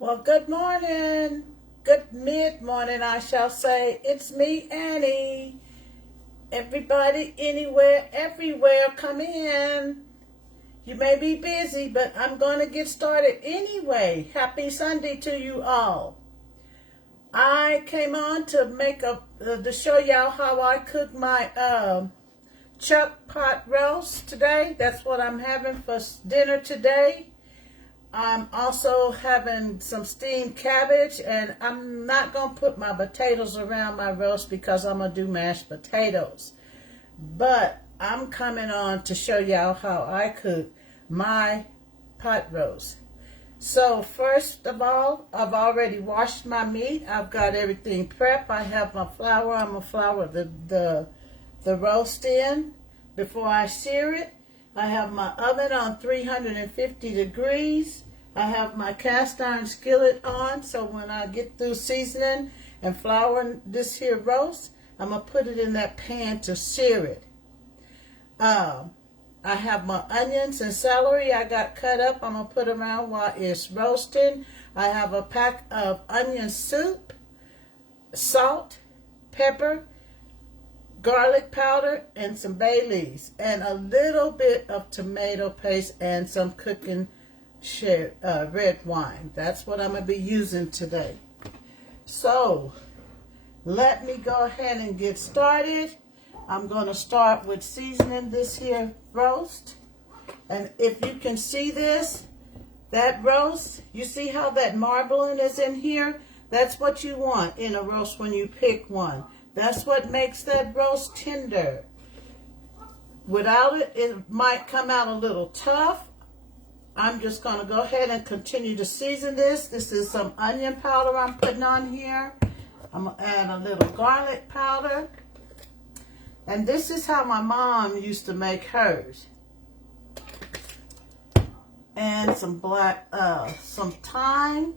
Well, good morning. Good mid-morning, I shall say. It's me, Annie. Everybody, anywhere, everywhere, come in. You may be busy, but I'm going to get started anyway. Happy Sunday to you all. I came on to show y'all how I cook my chuck pot roast today. That's what I'm having for dinner today. I'm also having some steamed cabbage, and I'm not going to put my potatoes around my roast because I'm going to do mashed potatoes. But I'm coming on to show y'all how I cook my pot roast. So first of all, I've already washed my meat. I've got everything prepped. I have my flour. I'm going to flour the roast in before I sear it. I have my oven on 350 degrees. I have my cast iron skillet on, so when I get through seasoning and flouring this here roast, I'm going to put it in that pan to sear it. I have my onions and celery I got cut up. I'm going to put around while it's roasting. I have a pack of onion soup, salt, pepper, garlic powder, and some bay leaves, and a little bit of tomato paste and some cooking red wine. That's what I'm going to be using today. So let me go ahead and get started. I'm going to start with seasoning this here roast. And if you can see this, that roast, you see how that marbling is in here? That's what you want in a roast when you pick one. That's what makes that roast tender. Without it, it might come out a little tough. I'm just going to go ahead and continue to season this. This is some onion powder I'm putting on here. I'm going to add a little garlic powder. And this is how my mom used to make hers. And some some thyme.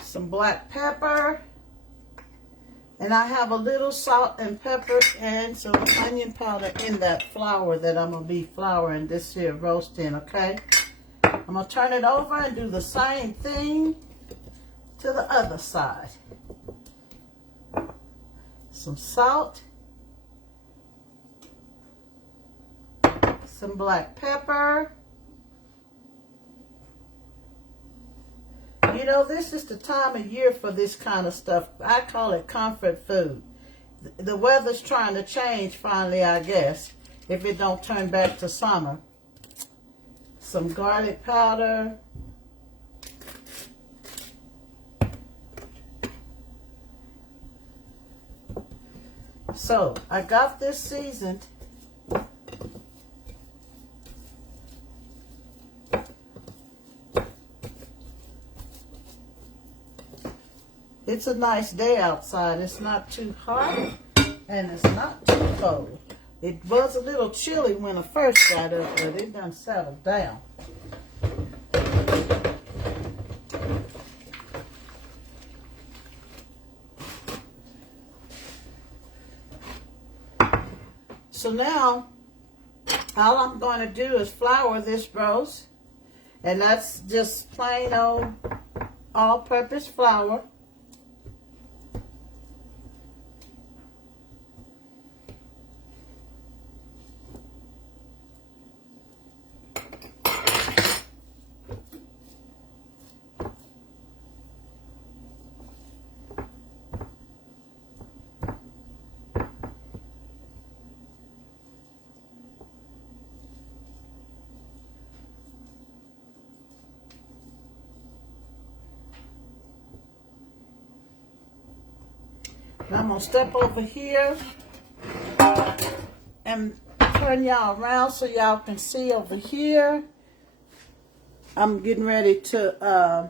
Some black pepper, and I have a little salt and pepper and some onion powder in that flour that I'm going to be flouring this here roast in, okay? I'm going to turn it over and do the same thing to the other side. Some salt, some black pepper. You know, this is the time of year for this kind of stuff. I call it comfort food. The weather's trying to change finally, I guess, if it don't turn back to summer. Some garlic powder. So, I got this seasoned. It's a nice day outside. It's not too hot and it's not too cold. It was a little chilly when I first got up, but it done settled down. So now, all I'm going to do is flour this roast. And that's just plain old all-purpose flour. Now I'm going to step over here and turn y'all around so y'all can see over here. I'm getting ready to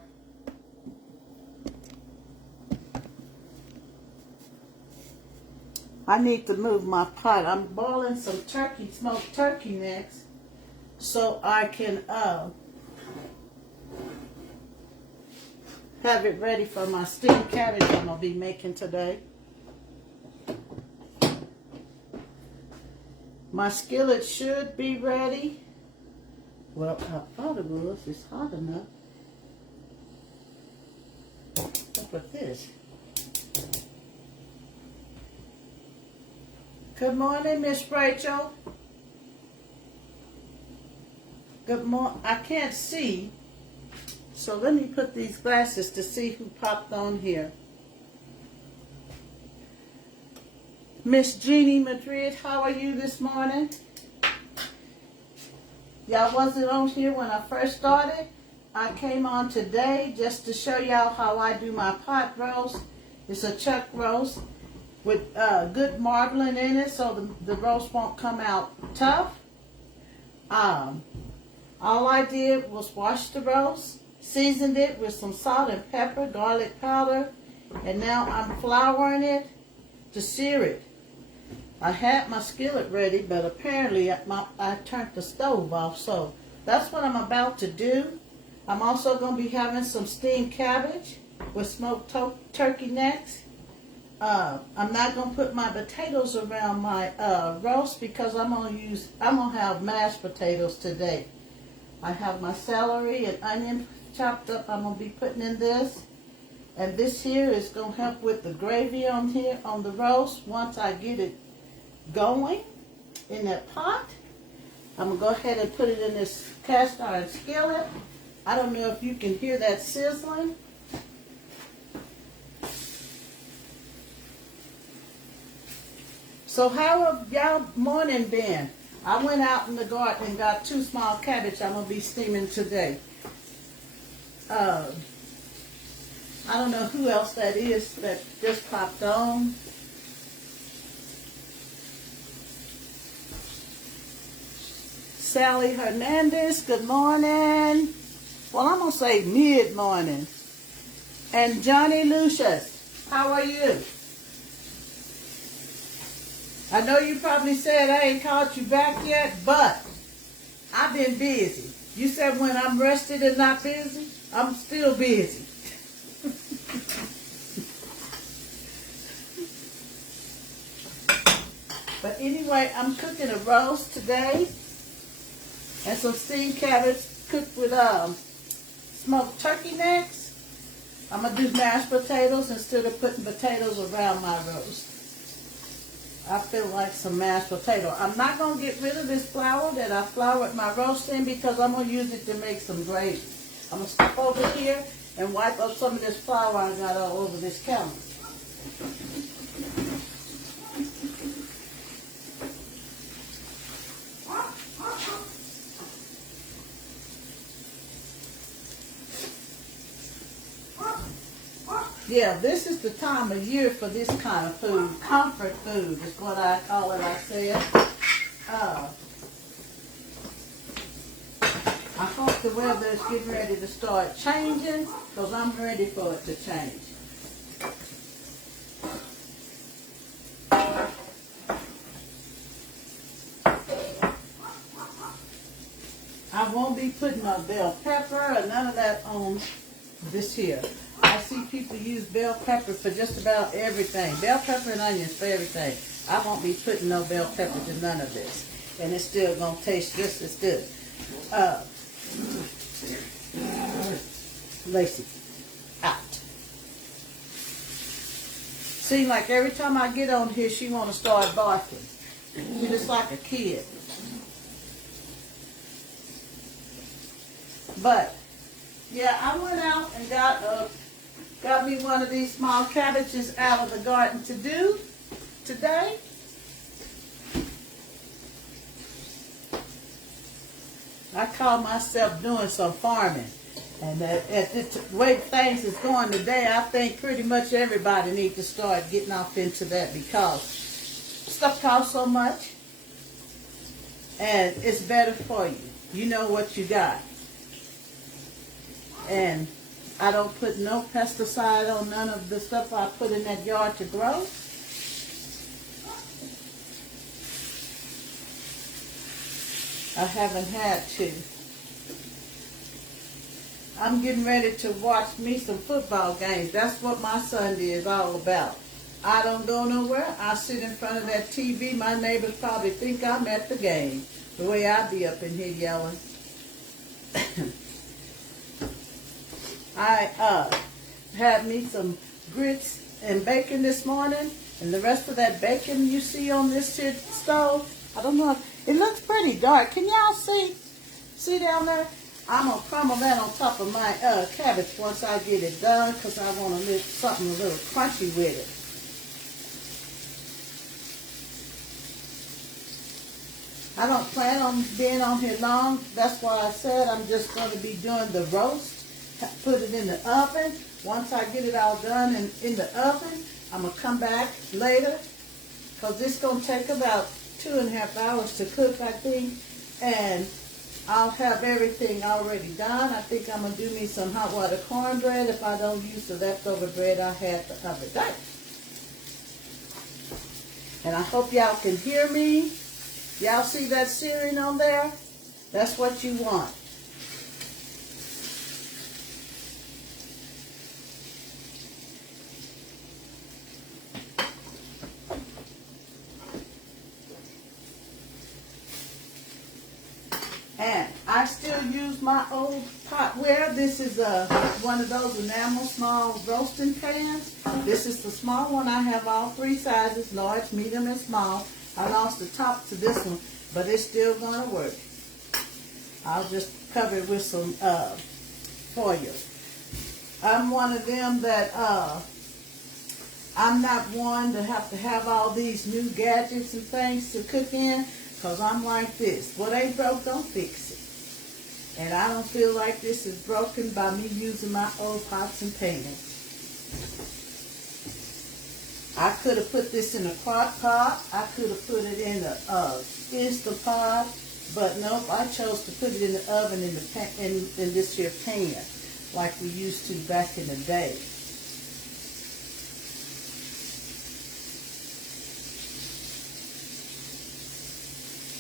I need to move my pot. I'm boiling some turkey, smoked turkey necks, so I can have it ready for my steamed cabbage I'm going to be making today. My skillet should be ready. Well, I thought it was. It's hot enough. Look at this. Good morning, Miss Rachel. Good morning. I can't see, so let me put these glasses to see who popped on here. Miss Jeannie Madrid, how are you this morning? Y'all wasn't on here when I first started. I came on today just to show y'all how I do my pot roast. It's a chuck roast with good marbling in it, so the roast won't come out tough. All I did was wash the roast, seasoned it with some salt and pepper, garlic powder, and now I'm flouring it to sear it. I had my skillet ready, but apparently I turned the stove off, so that's what I'm about to do. I'm also going to be having some steamed cabbage with smoked turkey necks. I'm not going to put my potatoes around my roast because I'm going to have mashed potatoes today. I have my celery and onion chopped up I'm going to be putting in this. And this here is going to help with the gravy on here on the roast. Once I get it going in that pot, I'm going to go ahead and put it in this cast iron skillet. I don't know if you can hear that sizzling. So how have y'all morning been? I went out in the garden and got 2 small cabbage I'm going to be steaming today. I don't know who else that is that just popped on. Sally Hernandez, good morning. Well, I'm going to say mid-morning. And Johnny Lucius, how are you? I know you probably said I ain't called you back yet, but I've been busy. You said when I'm rested and not busy, I'm still busy. But anyway, I'm cooking a roast today and some steamed cabbage cooked with smoked turkey necks. I'm going to do mashed potatoes instead of putting potatoes around my roast. I feel like some mashed potato. I'm not going to get rid of this flour that I floured my roast in because I'm going to use it to make some gravy. I'm going to step over here and wipe up some of this flour I got all over this counter. Yeah, this is the time of year for this kind of food. Comfort food is what I call it, I said. I hope the weather is getting ready to start changing because I'm ready for it to change. I won't be putting a bell pepper or none of that on this here. I see people use bell pepper for just about everything. Bell pepper and onions for everything. I won't be putting no bell pepper to none of this. And it's still going to taste just as good. Lacey, out. Seems like every time I get on here, she want to start barking. She's just like a kid. But, yeah, I went out and got me one of these small cabbages out of the garden to do today. I call myself doing some farming. And at the way things is going today, I think pretty much everybody needs to start getting off into that because stuff costs so much and it's better for you. You know what you got. And I don't put no pesticide on none of the stuff I put in that yard to grow. I haven't had to. I'm getting ready to watch me some football games. That's what my Sunday is all about. I don't go nowhere. I sit in front of that TV. My neighbors probably think I'm at the game. The way I be up in here yelling. I had me some grits and bacon this morning. And the rest of that bacon you see on this here stove, I don't know. It looks pretty dark. Can y'all see? See down there? I'm going to crumble that on top of my cabbage once I get it done because I want to make something a little crunchy with it. I don't plan on being on here long. That's why I said I'm just going to be doing the roast. Put it in the oven. Once I get it all done and in the oven, I'm going to come back later because it's going to take about 2.5 hours to cook, I think. And I'll have everything already done. I think I'm going to do me some hot water cornbread if I don't use the leftover bread I had the other day. And I hope y'all can hear me. Y'all see that searing on there? That's what you want. And I still use my old potware. This is one of those enamel small roasting pans. This is the small one. I have all 3 sizes, large, medium, and small. I lost the top to this one, but it's still going to work. I'll just cover it with some foil. I'm one of them that I'm not one to have all these new gadgets and things to cook in. Because I'm like this. What ain't broke, don't fix it. And I don't feel like this is broken by me using my old pots and pans. I could have put this in a crock pot. I could have put it in a Instant Pot. But nope, I chose to put it in the oven in this here pan. Like we used to back in the day.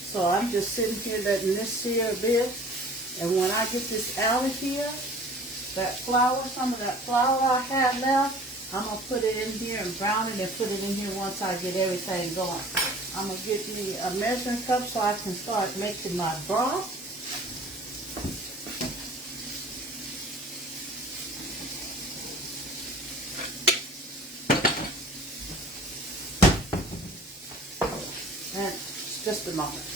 So I'm just sitting here letting this sear a bit. And when I get this out of here, that flour, some of that flour I have left, I'm going to put it in here and brown it and put it in here once I get everything going. I'm going to get me a measuring cup so I can start making my broth. And just a moment.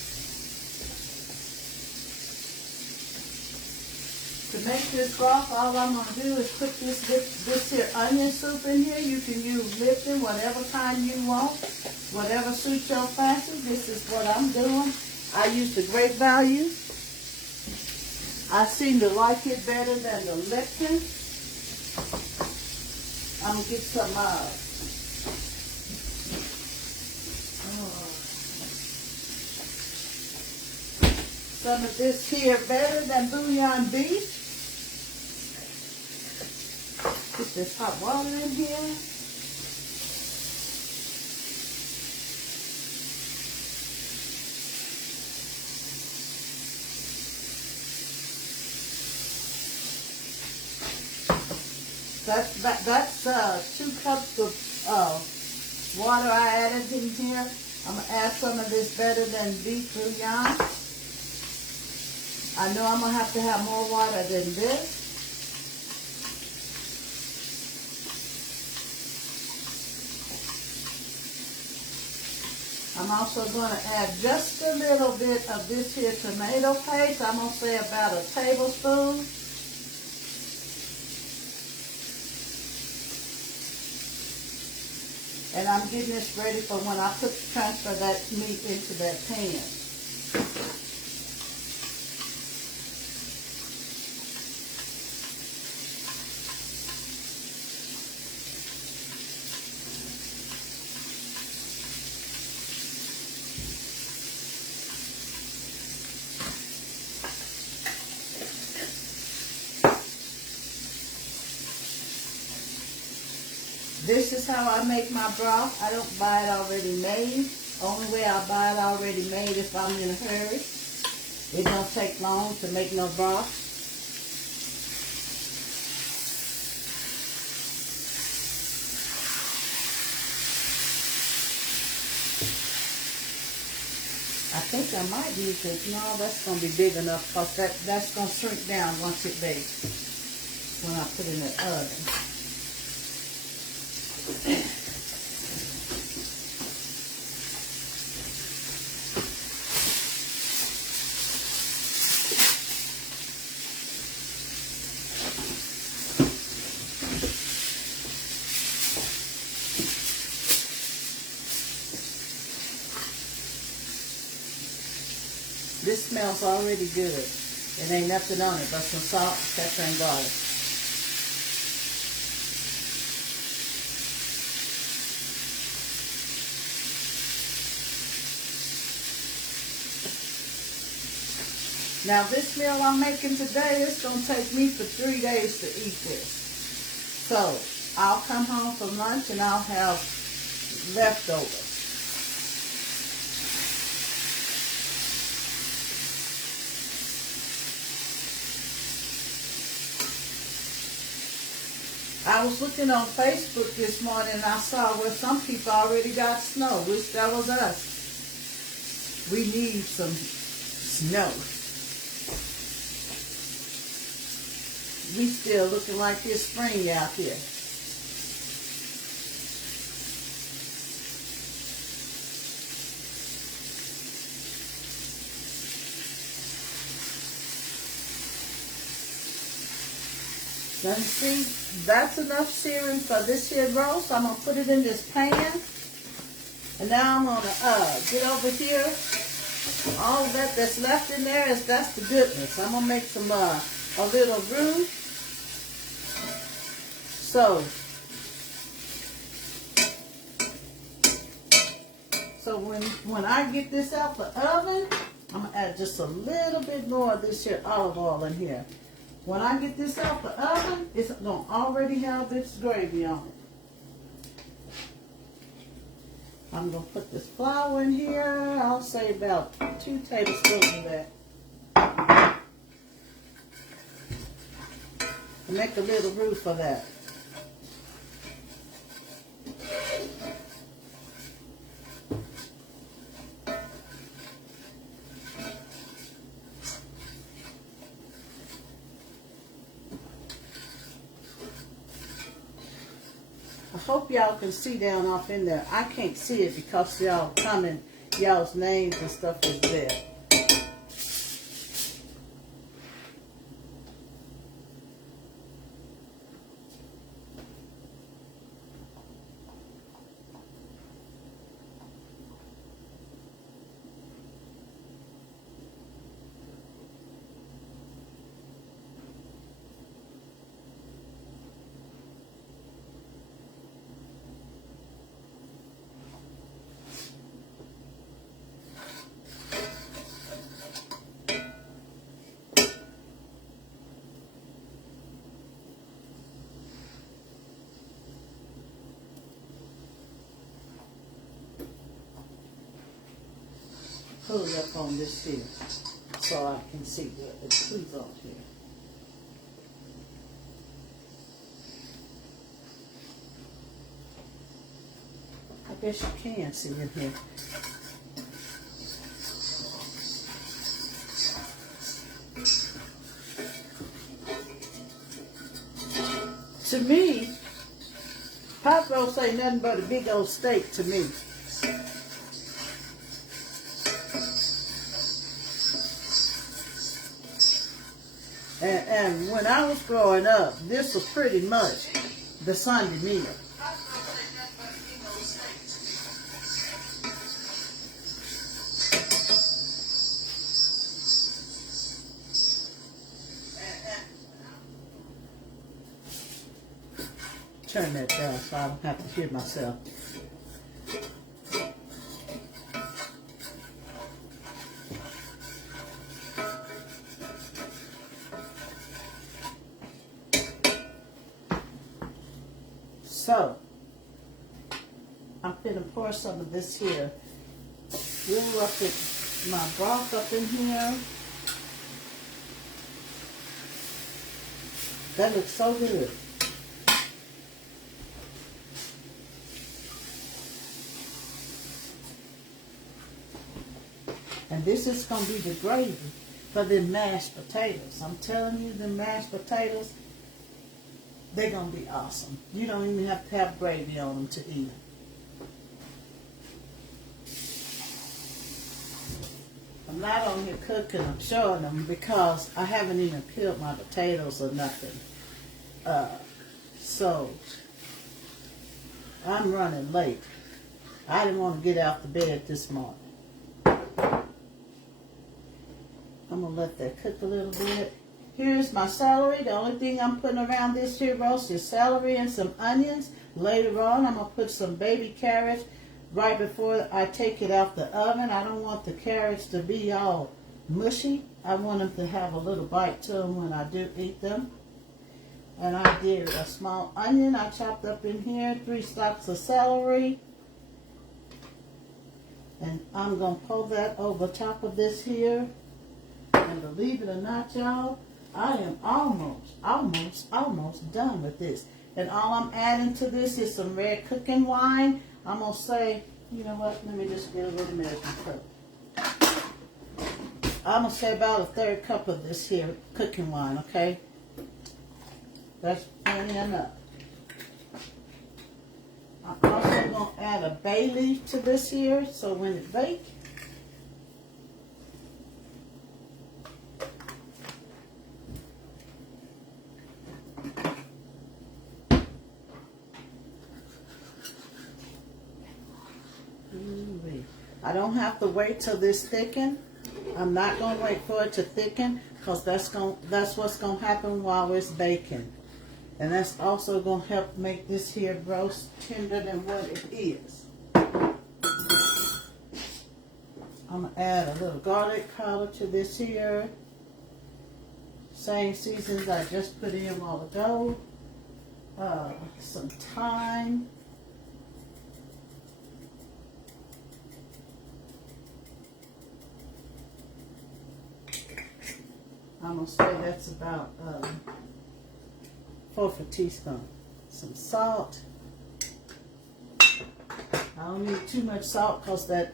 To make this broth, all I'm going to do is put this here onion soup in here. You can use Lipton, whatever kind you want, whatever suits your fancy. This is what I'm doing. I use the Great Value. I seem to like it better than the Lipton. I'm going to get some of this here better than bouillon beef. Put this hot water in here. That's 2 cups of water I added in here. I'm going to add some of this better than beef bouillon. I know I'm going to have more water than this. I'm also going to add just a little bit of this here tomato paste. I'm going to say about a tablespoon. And I'm getting this ready for when I transfer that meat into that pan. This is how I make my broth. I don't buy it already made. Only way I buy it already made if I'm in a hurry. It don't take long to make no broth. I think I might use it. No, that's going to be big enough because that's going to shrink down once it bakes when I put it in the oven. This smells already good. It ain't nothing on it but some salt, pepper, and garlic. Now this meal I'm making today, it's going to take me for 3 days to eat this. So I'll come home for lunch and I'll have leftovers. I was looking on Facebook this morning and I saw where some people already got snow. Wish that was us. We need some snow. We still looking like it's spring out here. Let me see, that's enough searing for this here roast. I'm going to put it in this pan. And now I'm going to get over here. All of that's left in there, that's the goodness. I'm going to make some, a little roux. So when I get this out the oven, I'm going to add just a little bit more of this here olive oil in here. When I get this out the oven, it's going to already have this gravy on it. I'm going to put this flour in here. I'll say about 2 tablespoons of that. And make a little roux for that. I hope y'all can see down off in there. I can't see it because y'all comment, y'all's names and stuff is there. Pull it up on this here so I can see what the truth on here. I guess you can see in here. To me, pot roast ain't nothing but a big old steak to me. And when I was growing up, this was pretty much the Sunday meal. Turn that down so I don't have to hear myself. So, I'm going to pour some of this here. We'll up it, my broth up in here. That looks so good. And this is going to be the gravy for the mashed potatoes. I'm telling you, the mashed potatoes, they're going to be awesome. You don't even have to have gravy on them to eat them. I'm not on here cooking, I'm showing them because I haven't even peeled my potatoes or nothing. So, I'm running late. I didn't want to get out the bed this morning. I'm going to let that cook a little bit. Here's my celery. The only thing I'm putting around this here roast is celery and some onions. Later on, I'm going to put some baby carrots right before I take it out the oven. I don't want the carrots to be all mushy. I want them to have a little bite to them when I do eat them. And I did a small onion I chopped up in here, 3 stalks of celery. And I'm going to pour that over top of this here. And believe it or not, y'all, I am almost done with this. And all I'm adding to this is some red cooking wine. I'm going to say, you know what, let me just get a little measuring cup. I'm going to say about a 1/3 cup of this here cooking wine, okay? That's plenty enough. I'm also going to add a bay leaf to this here, so when it bakes, I don't have to wait till this thicken. I'm not going to wait for it to thicken because that's what's going to happen while it's baking. And that's also going to help make this here roast tender than what it is. I'm going to add a little garlic powder to this here. Same seasons I just put in a while ago. Some thyme. I'm going to say that's about 1/4 teaspoon. Some salt. I don't need too much salt because that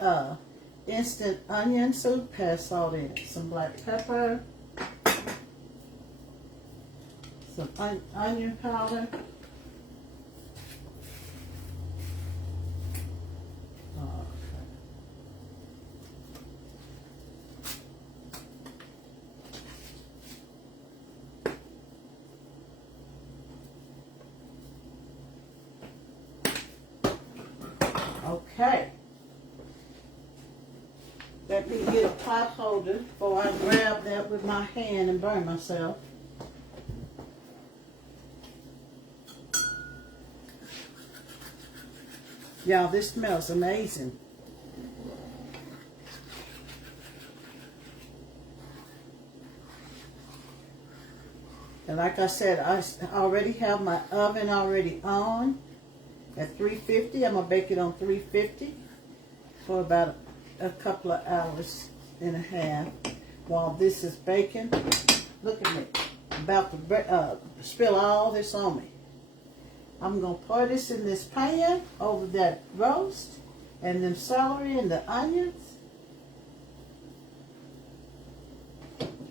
instant onion soup has salt in it. Some black pepper. Some onion powder. Okay. Let me get a pot holder before I grab that with my hand and burn myself. Y'all, this smells amazing. And like I said, I already have my oven already on at 350. I'm going to bake it on 350 for about a couple of hours and a half while this is baking. Look at me. I'm about to spill all this on me. I'm going to pour this in this pan over that roast and the celery and the onions.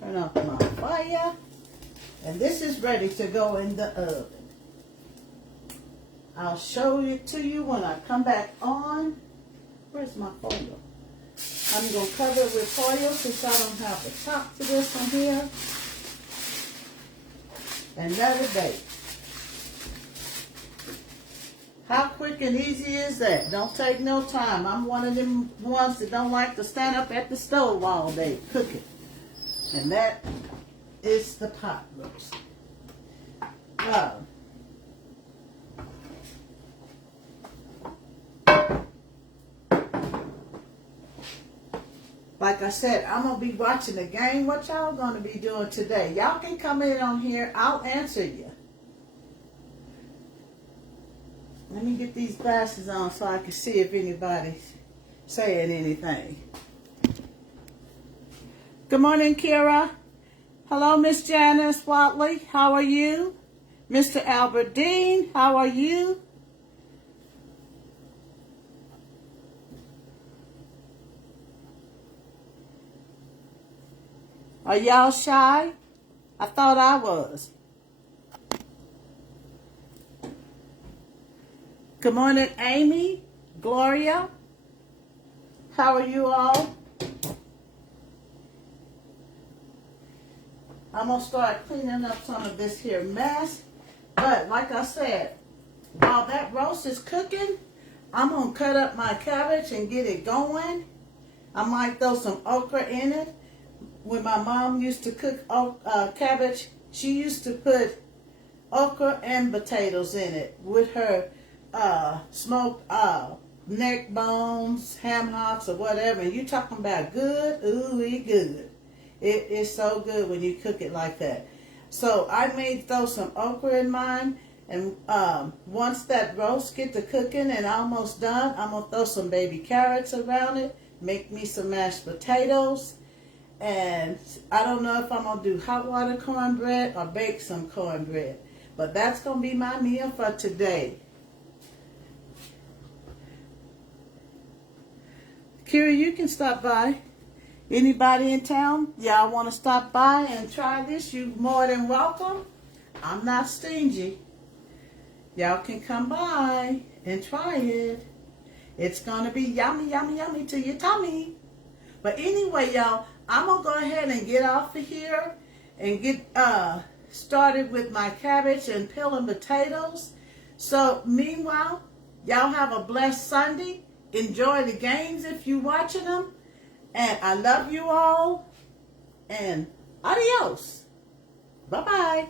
Turn off my fire. And this is ready to go in the oven. I'll show it to you when I come back on. Where's my foil? I'm going to cover it with foil since I don't have the top to this one here. And let it bake. How quick and easy is that? Don't take no time. I'm one of them ones that don't like to stand up at the stove all day cooking. And that is the pot roast. Like I said, I'm going to be watching the game. What y'all going to be doing today? Y'all can come in on here. I'll answer you. Let me get these glasses on so I can see if anybody's saying anything. Good morning, Kira. Hello, Miss Janice Watley. How are you? Mr. Albert Dean, how are you? Are y'all shy? I thought I was. Good morning, Amy, Gloria. How are you all? I'm going to start cleaning up some of this here mess. But like I said, while that roast is cooking, I'm going to cut up my cabbage and get it going. I might throw some okra in it. When my mom used to cook cabbage, she used to put okra and potatoes in it with her smoked neck bones, ham hocks, or whatever. And you talking about good, ooey good. It is so good when you cook it like that. So I may throw some okra in mine, and once that roast get to cooking and almost done, I'm gonna throw some baby carrots around it, make me some mashed potatoes, and I don't know if I'm gonna do hot water cornbread or bake some cornbread, but that's gonna be my meal for today. Kira, you can stop by. Anybody in town, y'all want to stop by and try this, you more than welcome. I'm not stingy. Y'all can come by and try it. It's going to be yummy, yummy, yummy to your tummy. But anyway, y'all, I'm going to go ahead and get off of here and get started with my cabbage and peeling potatoes. So meanwhile, y'all have a blessed Sunday. Enjoy the games if you're watching them. And I love you all. And adios. Bye-bye.